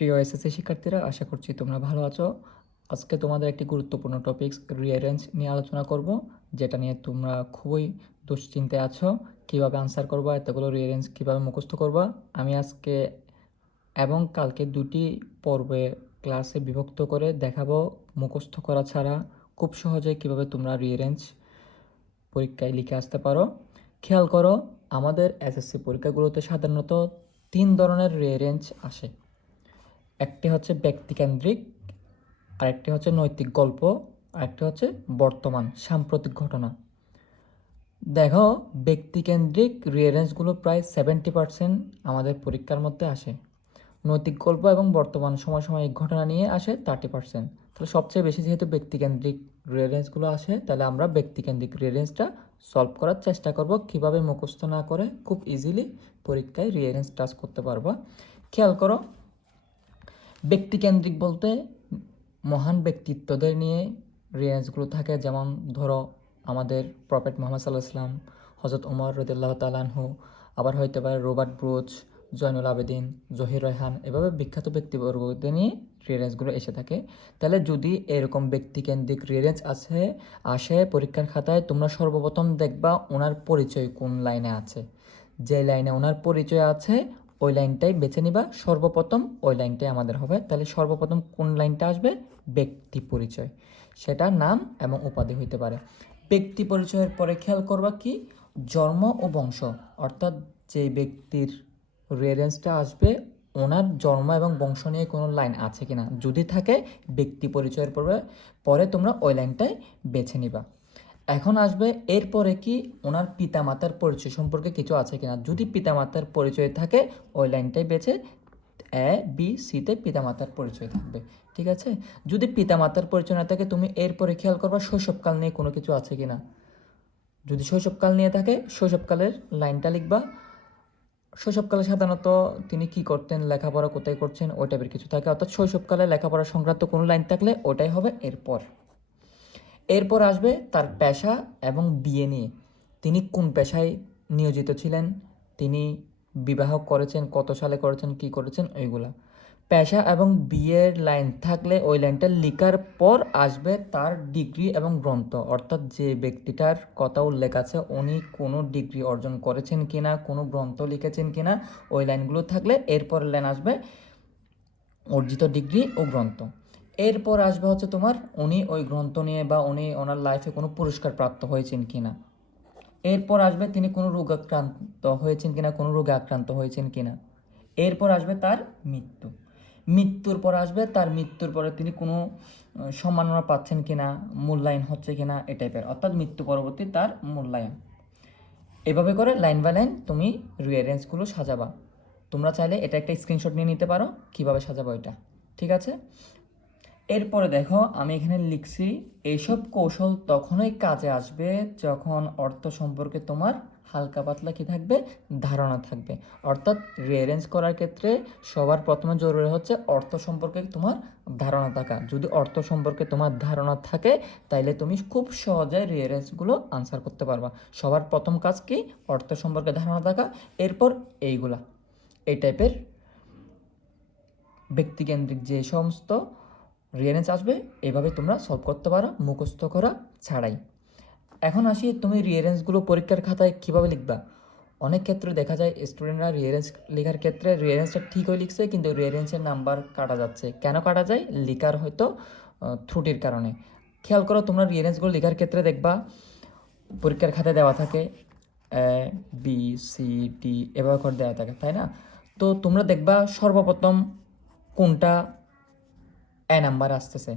প্রিয় এসএসসি শিক্ষার্থীরা, আশা করছি তোমরা ভালো আছো। আজকে তোমাদের একটি গুরুত্বপূর্ণ টপিকস রিঅ্যারেঞ্জ নিয়ে আলোচনা করব, যেটা নিয়ে তোমরা খুবই দুশ্চিন্তায় আছো। কিভাবে আনসার করবা, এতগুলো রিঅ্যারেঞ্জ কিভাবে মুখস্থ করবা। আমি আজকে এবং কালকে দুটি পর্বে ক্লাসে বিভক্ত করে দেখাবো মুখস্থ করা ছাড়া খুব সহজে কিভাবে তোমরা রিঅ্যারেঞ্জ পরীক্ষায় লিখে আসতে পারো। খেয়াল করো, আমাদের এসএসসি পরীক্ষাগুলোতে সাধারণত 3 ধরনের রিঅ্যারেঞ্জ আসে। একটি হচ্ছে ব্যক্তিকেন্দ্রিক, আরেকটি হচ্ছে নৈতিক গল্প, আরেকটি হচ্ছে বর্তমান সাম্প্রতিক ঘটনা। দেখো, ব্যক্তিকেন্দ্রিক রিঅ্যারেঞ্জগুলো প্রায় 70% আমাদের পরীক্ষার মধ্যে আসে। নৈতিক গল্প এবং বর্তমান সমসাময়িক ঘটনা নিয়ে আসে 30%। তাহলে সবচেয়ে বেশি যেহেতু ব্যক্তিকেন্দ্রিক রিঅ্যারেঞ্জগুলো আসে, তাহলে আমরা ব্যক্তিকেন্দ্রিক রিঅ্যারেঞ্জটা সলভ করার চেষ্টা করব, কিভাবে মুখস্থ না করে খুব ইজিলি পরীক্ষায় রিঅ্যারেঞ্জ টাচ করতে পারবা। খেয়াল করো, ব্যক্তিকেন্দ্রিক বলতে মহান ব্যক্তিত্বদের নিয়ে রিঅ্যারেঞ্জগুলো থাকে। যেমন ধরো, আমাদের প্রফেট মুহাম্মদ সাল্লাল্লাহু আলাইহি ওয়াসাল্লাম, হযরত ওমর রাদিয়াল্লাহু তাআলা আনহু, আবার হইতে পারে রবার্ট ব্রুচ, জয়নুল আবেদিন, জহির রায়হান, এভাবে বিখ্যাত ব্যক্তিবর্গদের নিয়ে রিঅ্যারেঞ্জগুলো এসে থাকে। তাহলে যদি এরকম ব্যক্তিকেন্দ্রিক রিঅ্যারেঞ্জ আসে পরীক্ষার খাতায়, তোমরা সর্বপ্রথম দেখবা ওনার পরিচয় কোন লাইনে আছে। যে লাইনে ওনার পরিচয় আছে ওই লাইনটাই বেছে নিবা। সর্বপ্রথম ওই লাইনটাই আমাদের হবে। তাহলে সর্বপ্রথম কোন লাইনটা আসবে? ব্যক্তি পরিচয়। সেটা নাম এবং উপাধি হইতে পারে। ব্যক্তি পরিচয়ের পরে খেয়াল করবা কি, জন্ম ও বংশ, অর্থাৎ যে ব্যক্তির রিঅ্যারেঞ্জটা আসবে ওনার জন্ম এবং বংশ নিয়ে কোনো লাইন আছে কিনা। যদি থাকে, ব্যক্তি পরিচয়ের পরে তোমরা ওই লাইনটাই বেছে নিবা। এখন আসবে এরপরে কি, ওনার পিতামাতার পরিচয় সম্পর্কে কিছু আছে কিনা। যদি পিতামাতার পরিচয় থাকে ওই লাইনটাই বেছে এ বি সিতে পিতামাতার পরিচয় থাকবে। ঠিক আছে। যদি পিতামাতার পরিচয় না থাকে, তুমি এরপরে খেয়াল করবা শৈশবকাল নিয়ে কোনো কিছু আছে কিনা। যদি শৈশবকাল নিয়ে থাকে, শৈশবকালের লাইনটা লিখবা। শৈশবকালে সাধারণত তিনি কি করতেন, লেখাপড়া কোথায় করছেন, ওই টাইপের কিছু থাকে। অর্থাৎ শৈশবকালে লেখাপড়া সংক্রান্ত কোনো লাইন থাকলে ওটাই হবে এরপর আসবে তার পেশা এবং বিয়ে নিয়ে। তিনি কোন পেশায় নিয়োজিত ছিলেন, তিনি বিবাহ করেছেন, কত সালে করেছেন, কি করেছেন, ওইগুলা। পেশা এবং বিয়ের লাইন থাকলে ওই লাইনটা লেখার পর আসবে তার ডিগ্রি এবং গ্রন্থ, অর্থাৎ যে ব্যক্তিটার কথা উল্লেখ আছে উনি কোনো ডিগ্রি অর্জন করেছেন কিনা, কোনো গ্রন্থ লিখেছেন কিনা, ওই লাইনগুলো থাকলে এরপর লাইন আসবে অর্জিত ডিগ্রি ও গ্রন্থ। এরপর আসবে হচ্ছে তোমার উনি ওই গ্রন্থ নিয়ে বা উনি ওনার লাইফে কোনো পুরস্কার প্রাপ্ত হয়েছেন কিনা। এরপর আসবে তিনি কোনো রোগাক্রান্ত হয়েছেন কিনা, কোনো রোগে আক্রান্ত হয়েছেন কিনা। এরপর আসবে তার মৃত্যুর পর আসবে তার মৃত্যুর পরে তিনি কোনো সম্মাননা পাচ্ছেন কিনা, মূল্যায়ন হচ্ছে কিনা, এ টাইপের। অর্থাৎ মৃত্যু পরবর্তী তার মূল্যায়ন। এভাবে করে লাইন বাই লাইন তুমি রিঅ্যারেঞ্জগুলো সাজাবা। তোমরা চাইলে এটা একটা স্ক্রিনশট নিয়ে নিতে পারো কীভাবে সাজাবো এটা। ঠিক আছে। এরপরে দেখো, আমি এখানে লিখছি, এইসব কৌশল তখনই কাজে আসবে যখন অর্থ সম্পর্কে তোমার হালকা পাতলা কি থাকবে, ধারণা থাকবে। অর্থাৎ রিঅ্যারেঞ্জ করার ক্ষেত্রে সবার প্রথমে জরুরি হচ্ছে অর্থ সম্পর্কে তোমার ধারণা থাকা। যদি অর্থ সম্পর্কে তোমার ধারণা থাকে, তাইলে তুমি খুব সহজে রিঅ্যারেঞ্জগুলো আনসার করতে পারবা। সবার প্রথম কাজ কি, অর্থ সম্পর্কে ধারণা থাকা। এরপর এই টাইপের ব্যক্তিকেন্দ্রিক যে সমস্ত রিঅ্যারেঞ্জ আসবে, এভাবে তোমরা সলভ করতে পারো মুখস্থ করা ছাড়াই। এখন আসি, তুমি রিঅ্যারেঞ্জগুলো পরীক্ষার খাতায় কীভাবে লিখবা। অনেক ক্ষেত্রে দেখা যায় স্টুডেন্টরা রিঅ্যারেঞ্জ লেখার ক্ষেত্রে রিঅ্যারেঞ্জটা ঠিক হয়ে লিখছে, কিন্তু রিঅ্যারেঞ্জের নাম্বার কাটা যাচ্ছে। কেন কাটা যায়? লেখার হয়তো ত্রুটির কারণে। খেয়াল করো, তোমরা রিঅ্যারেঞ্জগুলো লেখার ক্ষেত্রে দেখবা পরীক্ষার খাতায় দেওয়া থাকে এ বি সি ডি এভাবে করে দেওয়া থাকে, তাই না? তো তোমরা দেখবা সর্বপ্রথম কোনটা নাম্বার আসতেছে।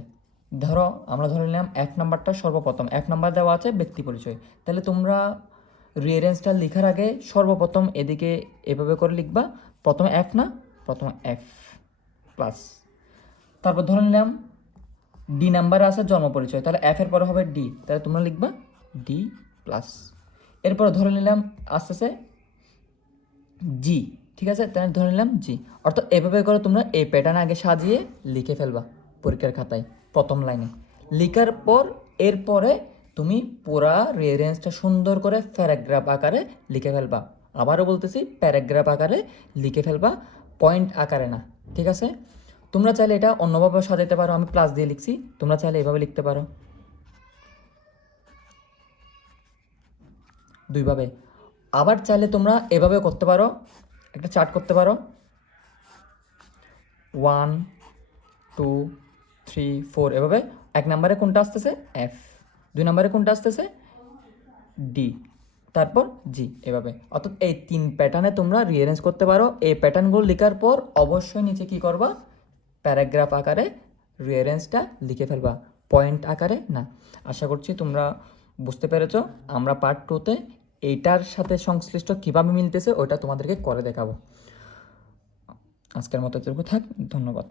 ধরো আমরা ধরে নিলাম নাম্বারটা সর্বপ্রথম, নাম্বার দেওয়া আছে ব্যক্তি পরিচয়। তাহলে তোমরা রিঅ্যারেঞ্জটা লেখার আগে সর্বপ্রথম এদিকে এভাবে করে লিখবা, প্রথমে না, প্রথমে প্লাস। তারপর ধরে নিলাম ডি নাম্বারে আছে জন্ম পরিচয়, তাহলে এর পরে হবে ডি, তাহলে তোমরা লিখবা ডি প্লাস। এরপর ধরে নিলাম আসতেছে জি। ঠিক আছে, তাহলে ধরে নিলাম জি। অর্থাৎ এভাবে করে তোমরা এই প্যাটার্ন আগে সাজিয়ে লিখে ফেলবা পরীক্ষার খাতায় প্রথম লাইনে। লিখার পর এরপরে তুমি পুরা রিঅ্যারেঞ্জটা সুন্দর করে প্যারাগ্রাফ আকারে লিখে ফেলবা। আবারও বলতেছি, প্যারাগ্রাফ আকারে লিখে ফেলবা, পয়েন্ট আকারে না। ঠিক আছে। তোমরা চাইলে এটা অন্যভাবে সাজাতে পারো, আমি প্লাস দিয়ে লিখছি, তোমরা চাইলে এভাবে লিখতে পারো, দুইভাবে। আবার চাইলে তোমরা এভাবে করতে পারো, একটা চার্ট করতে পারো, 1 2 3 4 এভাবে। 1 নম্বরে কোনটা আসতেছে? এফ। 2 নম্বরে কোনটা আসতেছে? ডি, তারপর জি, এভাবে। অর্থাৎ এই 3 প্যাটার্নে তোমরা রিঅ্যারেঞ্জ করতে পারো। এই প্যাটার্নগুলো লেখার পর অবশ্যই নিচে কি করবা? প্যারাগ্রাফ আকারে রিঅ্যারেঞ্জটা লিখে ফেলবা, পয়েন্ট আকারে না। আশা করছি তোমরা বুঝতে পেরেছো। আমরা পার্ট 2তে এইটার সাথে সংশ্লিষ্ট কীভাবে মিলতেছে ওইটা তোমাদেরকে করে দেখাবো। আজকের মতো এতটুকু থাক, ধন্যবাদ।